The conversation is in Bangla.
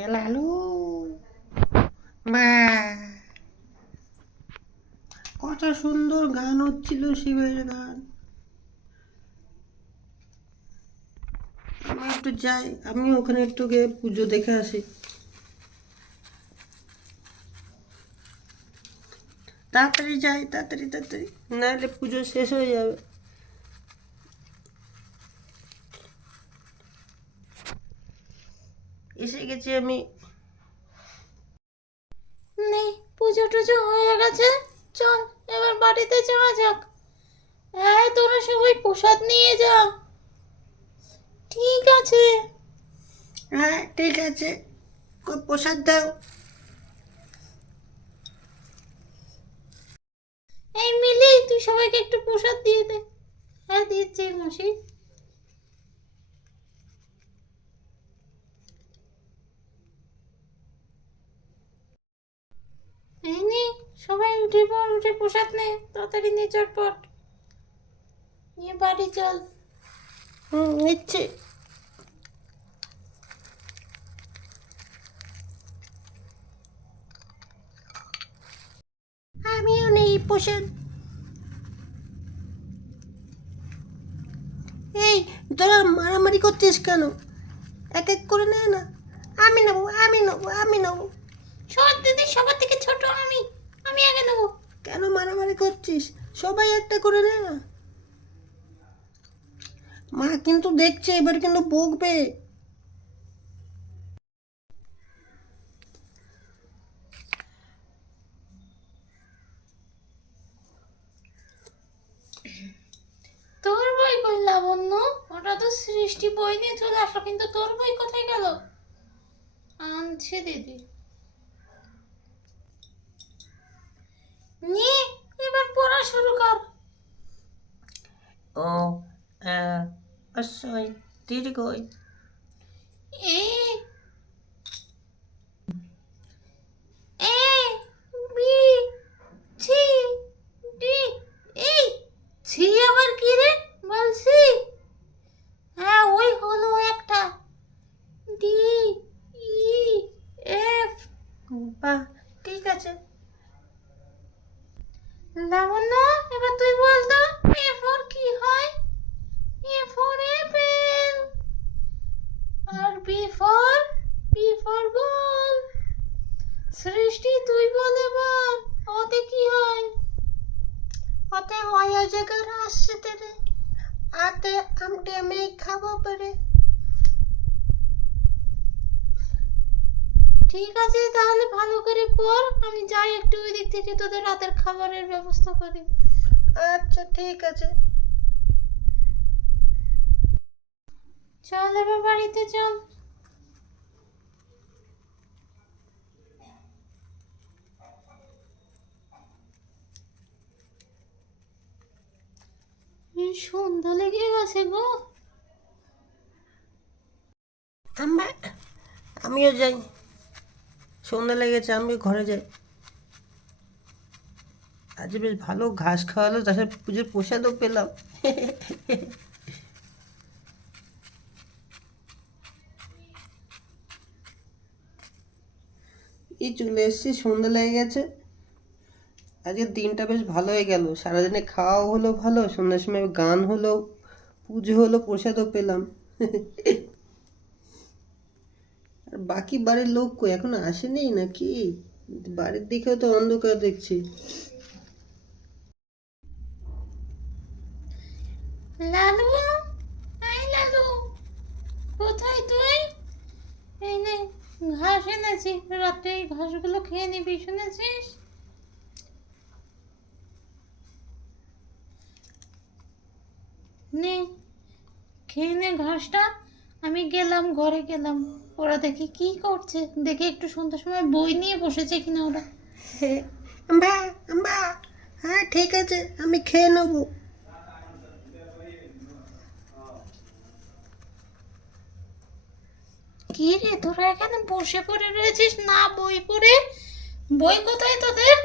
এ লালু মা, কত সুন্দর গান হচ্ছিল, শিবের গান। আমি একটু যাই, আমি ওখানে একটু গিয়ে পুজো দেখে আসি। তাড়াতাড়ি যাই, তাড়াতাড়ি তাড়াতাড়ি, নাহলে পুজো শেষ হয়ে যাবে। এসে গেছি আমি। নেই, পুজো টুজো হয়ে গেছে, চল এবার বাড়িতে যাওয়া যাক। হ্যাঁ, তোরা সবাই প্রসাদ নিয়ে যা। ঠিক আছে। হ্যাঁ ঠিক আছে, প্রসাদ দাও। এই মিলি, তুই সবাইকে একটু প্রসাদ দিয়ে দে। হ্যাঁ দিচ্ছি মাসি। এই নে, সবাই উঠে পড়, উঠে প্রসাদ নে, তাড়াতাড়ি নে, চটপট নিয়ে বাড়ি চল। নিচ্ছে। আমিও নেই প্রসাদ। এই, তোরা মারামারি করছিস কেন? এক এক করে নে না। আমি নেবো, আমি নেবো, আমি নেবো। শোন দিদি, সবার থেকে ছোট আমি, আমি আগে নেবো। কেন মারামারি করছিস? সবাই একটা করে নে না। মা কিন্তু দেখছে, এবার কিন্তু বকবে। তোর বই কই লাবণ্য? ওটা তো সৃষ্টি বই নিয়ে চলে আসলো, কিন্তু তোর বই কোথায় গেল? আনছে দিদি। নিয়ে এবার পড়া শুরু কর। ও অবশ্যই দীর্ঘই। এ এ বি সি ডি। এই সি আবার কি রে? বলছি। হ্যাঁ, ওই হলো একটা। D E F. বাহ, ঠিক আছে। লাবণ্য, এবার তুই বল তো, এ ফর কি হয়? A for apple. আর বি ফর বল। সৃষ্টি, তুই বল এবার, ওতে কি হয়? ওতে হয় অজগর আসছে তেরে, আতে আমটি আমি খাবো পরে। ঠিক আছে, তাহলে ভালো করে পড়, আমি যাই একটু ওই দিক থেকে তোদের রাতের খাবারের ব্যবস্থা করি। আচ্ছা ঠিক আছে। চল এবার বাড়িতে চল। সন্ধ্যা লেগে গেছে গো। আমিও যাই, সন্ধ্যা লেগেছে, আমি ঘরে যাই। আজ বেশ ভালো ঘাস খাওয়ালো, তাছাড়া পুজোর প্রসাদও পেলাম। এই চলে এসছি, সন্ধ্যা লেগে গেছে। আজকের দিনটা বেশ ভালো হয়ে গেল, সারাদিনে খাওয়াও হলো ভালো, সন্ধ্যার সময় গান হলো, পুজো হলো, প্রসাদও পেলাম। আর বাকি বাড়ির লোক কই, এখনো আসেনি নাকি? বাড়ির দিকেও তো অন্ধকার দেখছি। লালু, এই লালু, কোথায় তুই? এই নে, ঘাস এনেছি, রাতে এই ঘাসগুলো খেয়ে নিবি, শুনেছিস? নে, খেয়ে নে ঘাসটা। আমি গেলাম, ঘরে গেলাম, ওরা দেখি কি করছে, দেখি একটু সন্ধ্যার সময় বই নিয়ে বসেছে কিনা ওরা। বা বা, হ্যাঁ ঠিক আছে, আমি খেয়ে নেবো। কি রে, তোরা এখানে বসে পড়ে রয়েছিস না বই পড়ে? বই কোথায় তোদের?